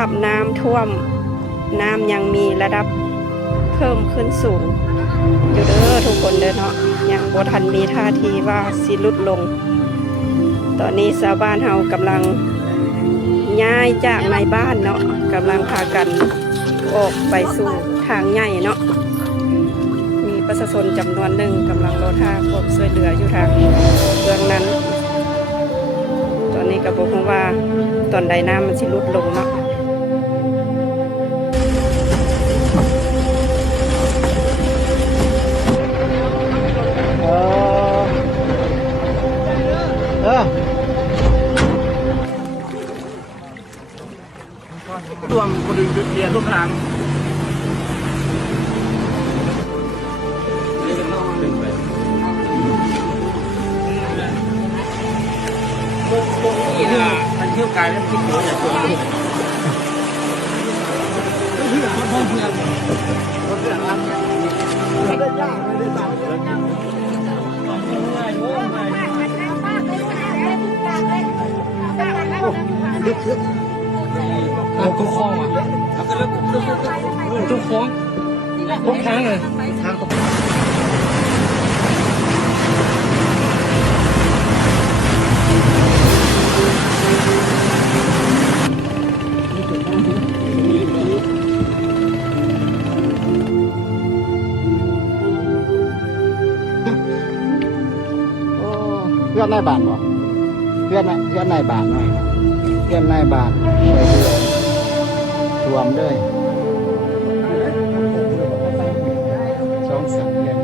าพน้ำท่วมน้ำยังมีระดับเพิ่มขึ้นสูงอยู่เด้อทุกคนเด้อเนาะยังบ่ทันมีท่าทีว่าสิลดลงตอนนี้ชาวบ้านเฮากำลังย้ายจากในบ้านเนาะกำลังพากันออกไปสู่ทางใหญ่เนาะมีประชาชนจำนวนหนึ่งกำลังรอท่าความช่วยเหลืออยู่ทางเบื้องนั้นตอนนี้ก็บอกว่าตอนใดน้ำมันสิลดลงเนาะรวมคนอื่นเรียนทุกครั้งนี่นะมันเที่ยวกายแล้วคิดหัวอย่างตัวลูกเพื่อนพ่อเพื่อนรถเพื่อนรักไม่ได้ยากไม่ได้ต่างทุกข้องอ่ะทุกข้องทุกครั้งเลยทางตกเพื่อนนายบ้านบ่เพื่อนนายบ้านหน่อยเพื่อนนายบ้านไปเรื่อยรวมเลย2-3 เดือน